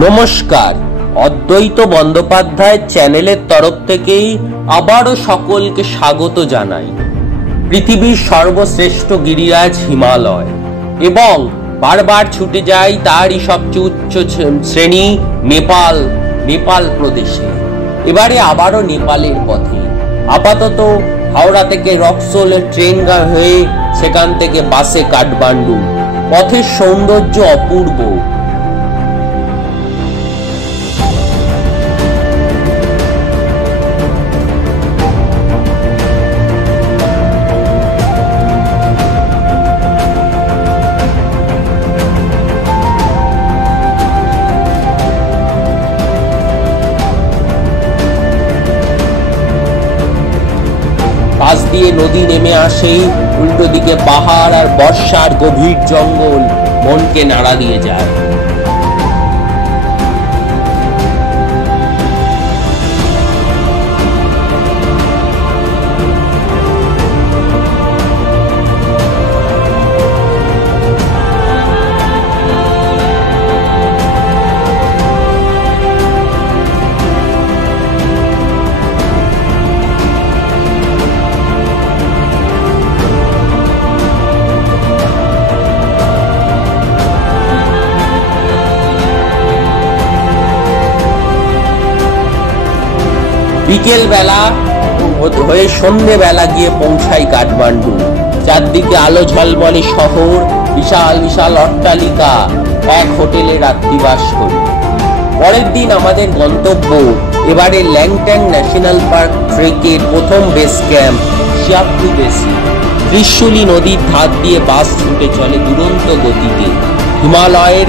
নমস্কার, অদ্বৈত বন্দ্যোপাধ্যায় চ্যানেলের তরফ থেকেই আবারও সকলকে স্বাগত জানাই। পৃথিবীর সর্বশ্রেষ্ঠ গিরিরাজ হিমালয় এবং বারবার ছুটে যায় তারই সবচেয়ে উচ্চ শ্রেণী নেপাল প্রদেশে। এবারে আবারও নেপালের পথে, আপাতত হাওড়া থেকে রক্সোলের ট্রেন হয়ে সেখান থেকে বাসে কাঠমান্ডু। পথের সৌন্দর্য অপূর্ব। পাশ দিয়ে নদী নেমে আসে, উল্টো দিকে পাহাড় আর বর্ষার গভীর জঙ্গল মনকে নাড়া দিয়ে যায়। বিকেল বেলা হয়ে সন্ধ্যে বেলা গিয়ে পৌঁছাই কাঠমান্ডু। চারদিকে আলো ঝলমলে শহর, বিশাল বিশাল অট্টালিকা। এক হোটেলে রাত্রিবাস করি। পরের দিন আমাদের গন্তব্য এবারে ল্যাংট্যাং ন্যাশনাল পার্ক ট্রেকের প্রথম বেস ক্যাম্প শিয়াপ্রু বেসি। ত্রিশূলী নদীর ধার দিয়ে বাস ছুটে চলে দুরন্ত গতিতে। হিমালয়ের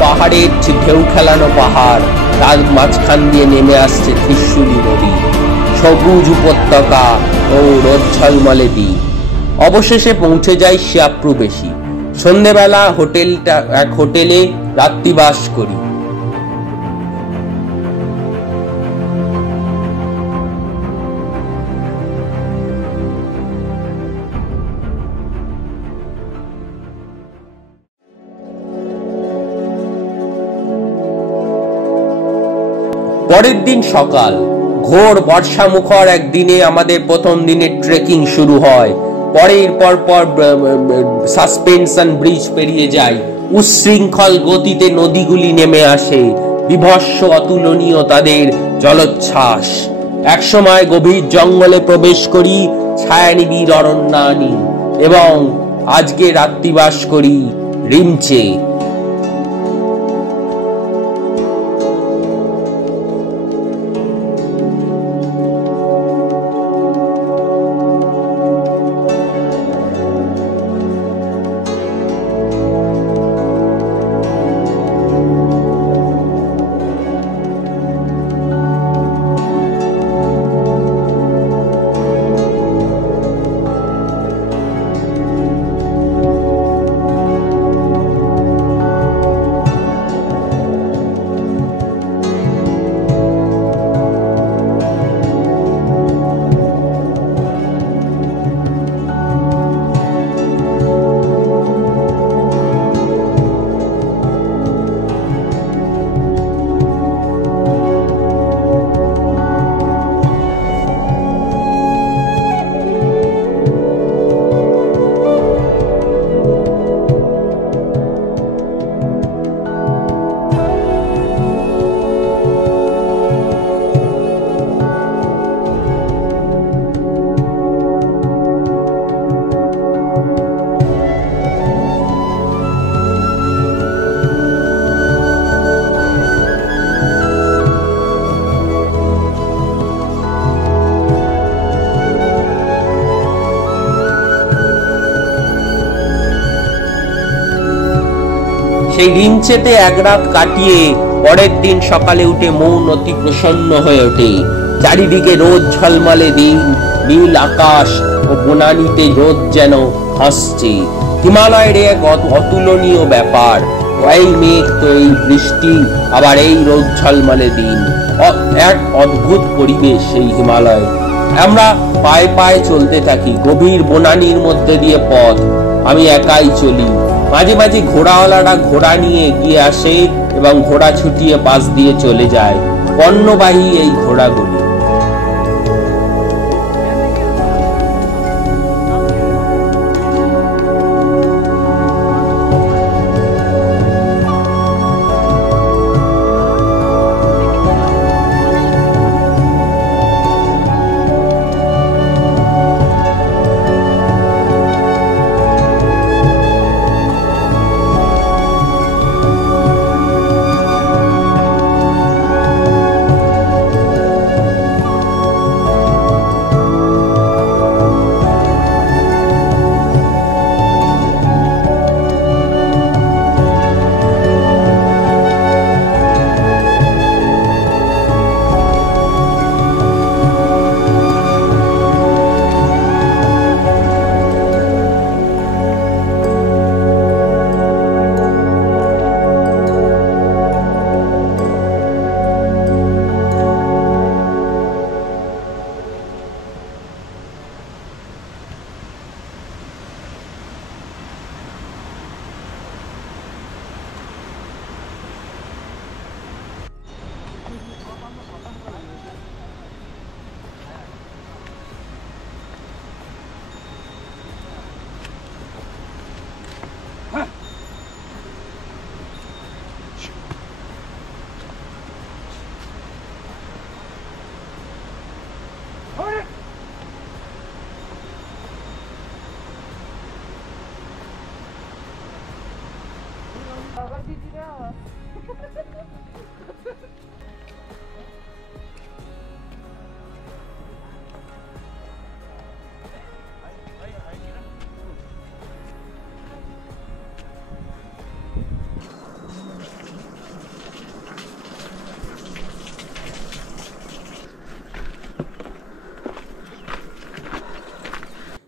পাহাড়ের ঢেউ খেলানো পাহাড়, তার মাঝখান দিয়ে নেমে আসছে ত্রিশূলী নদী, সবুজ উপত্যকা ও রোদ ঝলমলে দিন। অবশেষে পৌঁছে যাই শিয়াপ্রু বেসি। সন্ধ্যেবেলা এক হোটেলে রাত্রিবাস করি। পরের দিন সকাল, ঘোর বর্ষামুখর একদিনে আমাদের প্রথম দিনের ট্রেকিং শুরু হয়। পর সাসপেনশন ব্রিজ পেরিয়ে যায়। উচ্ছৃঙ্খল গতিতে নদীগুলি নেমে আসে, বিভৎস অতুলনীয় তাদের জলোচ্ছ্বাস। একসময় গভীর জঙ্গলে প্রবেশ করি, ছায়ানিবিড় অরণ্যানি, এবং আজকে রাত্রিবাস করি রিমচে। সেই রিমচেতে এক রাত কাটিয়ে পরের দিন সকালে উঠে মন অতি প্রসন্ন হয়ে ওঠে। চারিদিকে রোদ ঝলমলে দিন, নীল আকাশ ও বনানীতে রোদ যেন হাসছে। হিমালয়ের এক অতুলনীয় ব্যাপার। এই মেঘ তো এই বৃষ্টি, আবার এই রোদ ঝলমলে দিন, এক অদ্ভুত পরিবেশ সেই হিমালয়। আমরা পায়ে পায়ে চলতে থাকি। গভীর বনানীর মধ্যে দিয়ে পথ। আমি একাই চলি। মাঝে মাঝে ঘোড়াওয়ালারা ঘোড়া নিয়ে এগিয়ে আসে এবং ঘোড়া ছুটিয়ে পাশ দিয়ে চলে যায়। পণ্যবাহী এই ঘোড়াগুলি।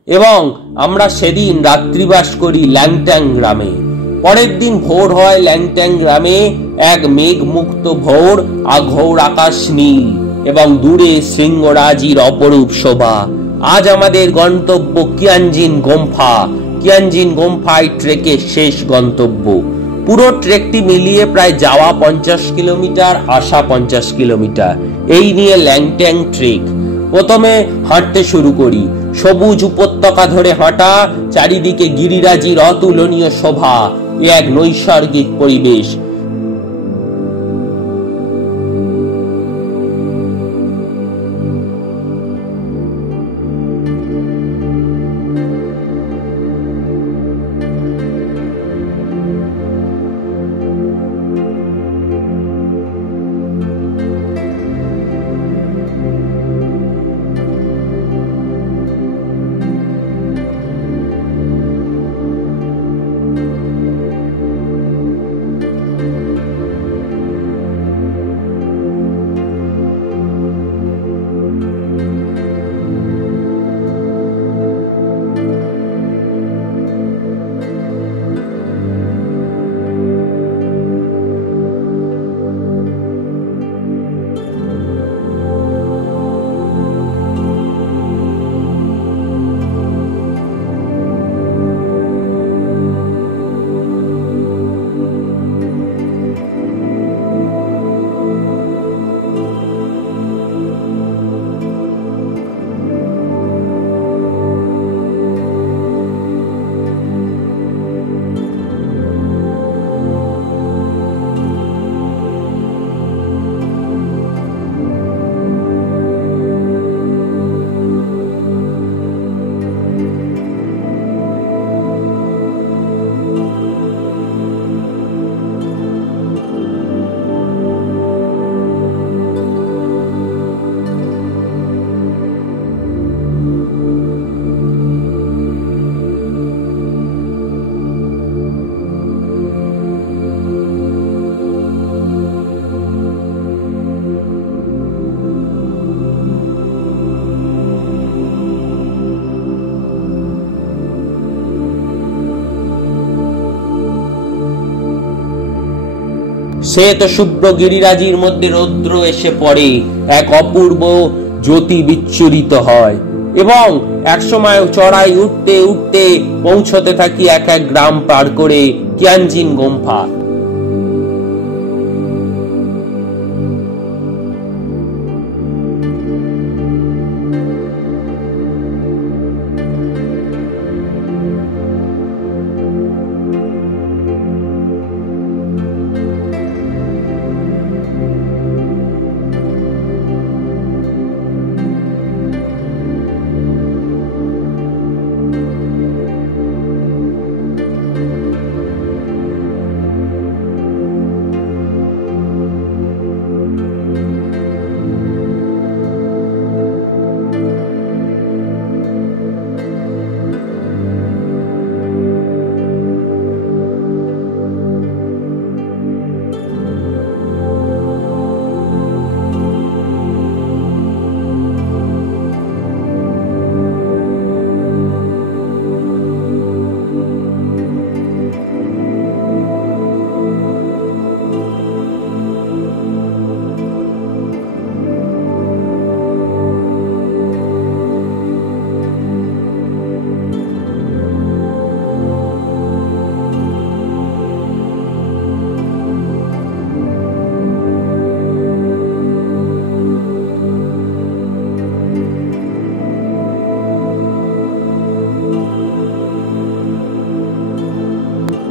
এবং আমরা সেদিন রাত্রিবাস করি ল্যাংট্যাং গ্রামে। পরের দিন ভোর হয় ল্যাংট্যাং গ্রামে, এক মেঘমুক্ত ভোর, আঘোর আকাশ নীল এবং দূরে শৃঙ্গরাজির অপরূপ শোভা। আজ আমাদের গন্তব্য কিয়ানজিন গোম্ফা। কিয়ানজিন গোম্ফায় ট্রেকের শেষ গন্তব্য। পুরো ট্রেকটি মিলিয়ে প্রায় যাওয়া 50 কিলোমিটার, আসা 50 কিলোমিটার। এই নিয়ে ল্যাংট্যাং ট্রেক। প্রথমে হাঁটতে শুরু করি। সবুজ উপত্যকা ধরে হাঁটা, চারিদিকে গিরিরাজির অতুলনীয় শোভা, এক নৈসর্গিক পরিবেশ। শ্বেত শুভ্র গিরিরাজির মধ্যে রৌদ্র এসে পড়ে, এক অপূর্ব জ্যোতি বিচ্ছুরিত হয়। এবং একসময় চড়াই উঠতে উঠতে পৌঁছতে থাকি এক এক গ্রাম পার করে কিয়ানজিন গোম্পা।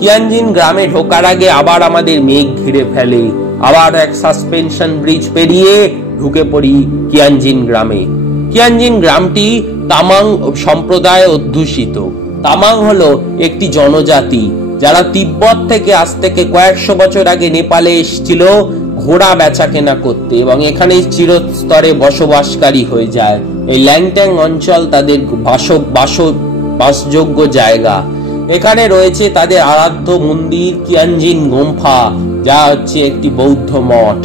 কিয়ানজিন গ্রামে ঢোকার আগে আবার আমাদের মেঘ ঘিরে ফেলে, আবার এক সাসপেনশন ব্রিজ পেরিয়ে ঢুকে পড়ি কিয়ানজিন গ্রামে। কিয়ানজিন গ্রামটি তামাং সম্প্রদায় অধ্যুষিত। তামাং হলো একটি জনজাতি যারা তিব্বত থেকে আজ থেকে কয়েকশো বছর আগে নেপালে এসেছিল ঘোড়া বেচা কেনা করতে এবং এখানে চিরস্তরে বসবাসকারী হয়ে যায়। এই ল্যাংট্যাং অঞ্চল তাদের বাসযোগ্য জায়গা। এখানে রয়েছে তাদের আরাধ্য মন্দির কিয়ানজিন গোম্পা, যা হচ্ছে একটি বৌদ্ধ মঠ।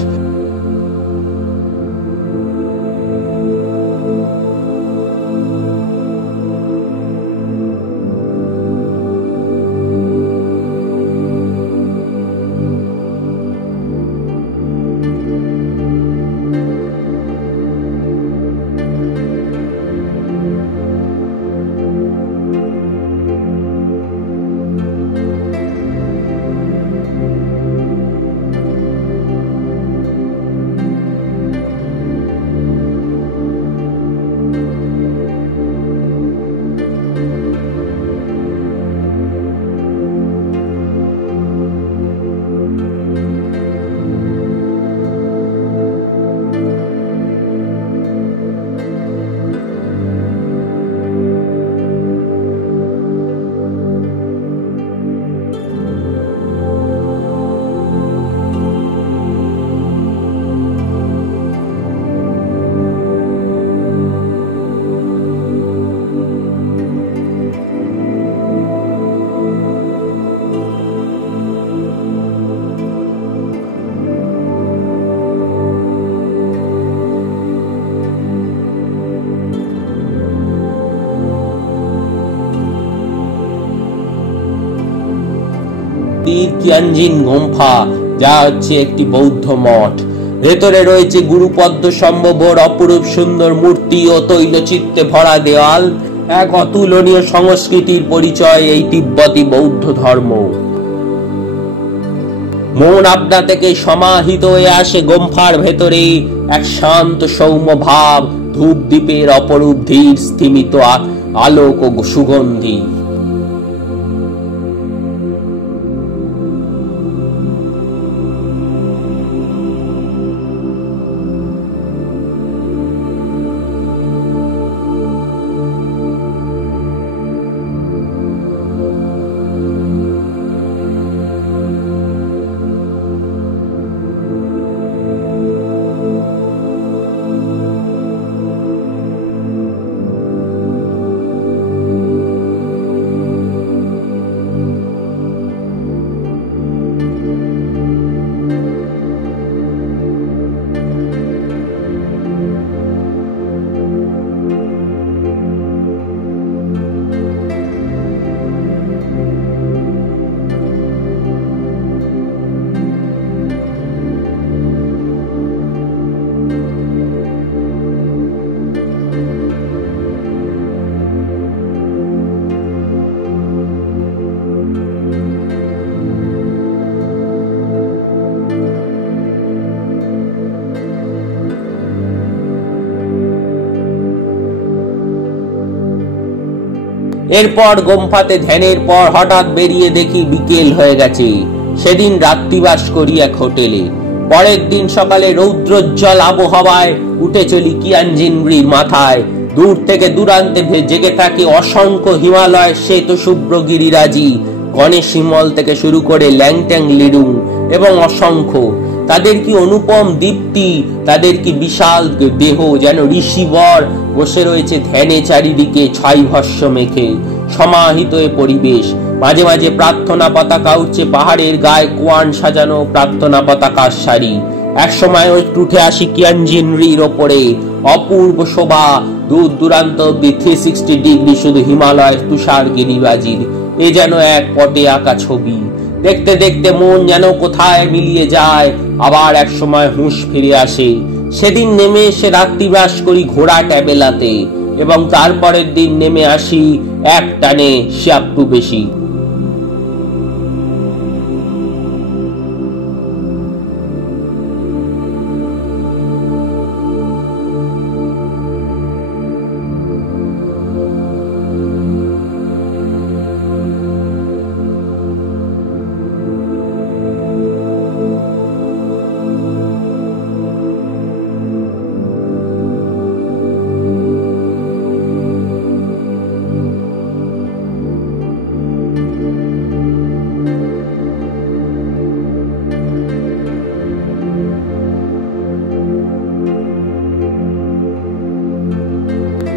কিয়ানজিন গোম্পা, যা হচ্ছে একটি বৌদ্ধ মঠ। ভেতরে রয়েছে গুরুপদ্ম সম্ভবর অপরূপ সুন্দর মূর্তি ও তৈলচিত্রে ভরা দেওয়াল। এক অতুলনীয় সংস্কৃতির পরিচয় এই তিব্বতী বৌদ্ধ ধর্ম। মন আপনা থেকে সমাহিত হয়ে আসে গোম্পার ভেতরে এক শান্ত সৌম্য ভাব, ধূপ দ্বীপের অপরূপ ধীর স্থিমিত আলোক ও সুগন্ধি। এরপর গোমফাতে ধ্যানের পর হঠাৎ বেরিয়ে দেখি বিকেল হয়ে গেছে। সেদিন রাত্রিবাস করি এক হোটেলে। পরের দিন সকালে রৌদ্রোজ্জ্বল আবহাওয়ায় উঠে চলি কিয়ানজিনরির মাথায়। দূর থেকে দূরান্তে জেগে থাকে অসংখ্য হিমালয় শ্বেত শুভ্র গিরিরাজি, গণেশ হিমল থেকে শুরু করে ল্যাংট্যাং লিডুং এবং অসংখ্য। তাদের কি অনুপম দীপ্তি, তাদের কি বিশাল দেহ, যেন ঋষিবর বসে রয়েছে ধ্যানে চারিদিকে ছাই ভস্য মেখে। সমাহিত এ পরিবেশ, মাঝে মাঝে প্রার্থনা পতাকা উঠছে পাহাড়ের গায়ে, কোয়ান সাজানো প্রার্থনা পতাকার সারি। এক সময় উঠে আসি কিয়ানজিনরির ওপরে, অপূর্ব শোভা, দূর দূরান্ত অব্দি 360 ডিগ্রি শুধু হিমালয়ের তুষার গিরিবাজির। এ যেন এক পটে আঁকা ছবি। দেখতে দেখতে মন যেন কোথায় মিলিয়ে যায়, আবার এক সময় হুঁশ ফিরে আসে। সেদিন নেমে এসে রাত্রিবাস করি ঘোড়া ট্যাবেলাতে এবং তারপরের দিন নেমে আসি এক টানে শিয়াপ্টু বেশি।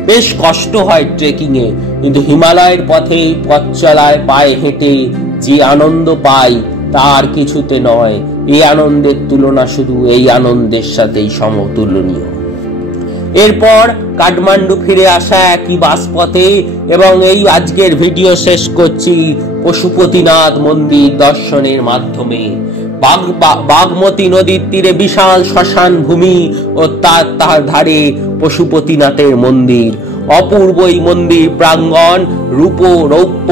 বেশ কষ্ট হয় ট্রেকিং এ, কিন্তু হিমালয়ের পথে পথ চলায় পায়ে হেঁটে যে আনন্দ পাই তার কিছুতে নয়। এই আনন্দের তুলনা শুধু এই আনন্দের সাথেই সমতুলনীয়। এরপর কাঠমান্ডু ফিরে আসা একই বাসপথে এবং এই আজকের ভিডিও শেষ করছি পশুপতিনাথ মন্দির দর্শনের মাধ্যমে। বাগমতী নদীর তীরে বিশাল শ্মশান ভূমি ও তার ধারে পশুপতিনাথের মন্দির। অপূর্ব এই মন্দির প্রাঙ্গণ, রূপ রৌপ্য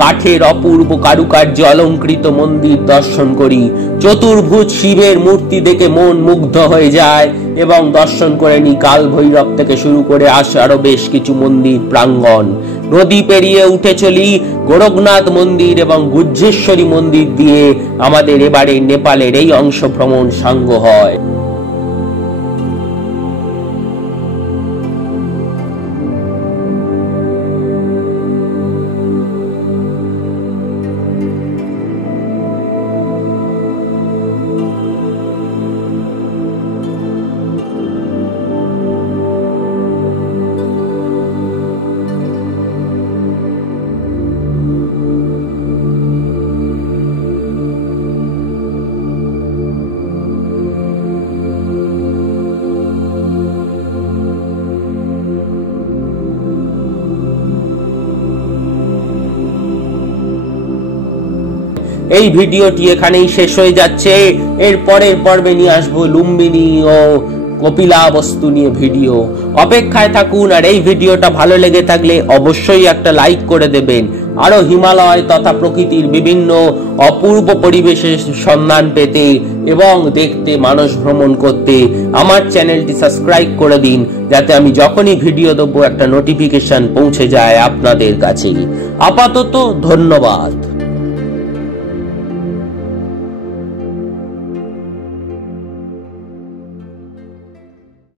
কাঠের অপূর্ব কারুকার্য অলঙ্কৃত মন্দির দর্শন করি। চতুর্ভুজ শিবের মূর্তি দেখে মন মুগ্ধ হয়ে যায় এবং দর্শন করে নি কাল ভৈরব থেকে শুরু করে আসে আরো বেশ কিছু মন্দির প্রাঙ্গণ। নদী পেরিয়ে উঠে চলি গোরখনাথ মন্দির এবং গুজ্জেশ্বরী মন্দির দিয়ে আমাদের এবারে নেপালের এই অংশ ভ্রমণ সাঙ্গ হয়। এই ভিডিওটি এখানেই শেষ হয়ে যাচ্ছে। এর পরের পর্বে নিয়ে আসবো লুম্বিনী ও কপিলাবস্তু নিয়ে ভিডিও। অপেক্ষায় থাকুন, আর এই ভিডিওটা ভালো লেগে থাকলে অবশ্যই একটা লাইক করে দেবেন। আরো হিমালয় তথা প্রকৃতির বিভিন্ন অপূর্ব পরিবেশের সন্ধান পেতে এবং দেখতে, মানস ভ্রমণ করতে আমার চ্যানেলটি সাবস্ক্রাইব করে দিন, যাতে আমি যখনই ভিডিও দেবো একটা নোটিফিকেশন পৌঁছে যায় আপনাদের কাছে। আপাতত ধন্যবাদ।